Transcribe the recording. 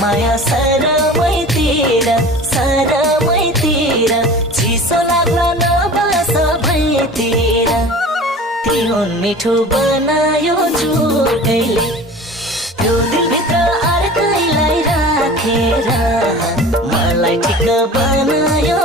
माया सरमैतिर चिसो लाग्ला नबास भैतिर तिहुन मिठो बनायो जुगैले त्यो दिलभित्र अर्कैलाई राखेर मलाई ठिक बनायो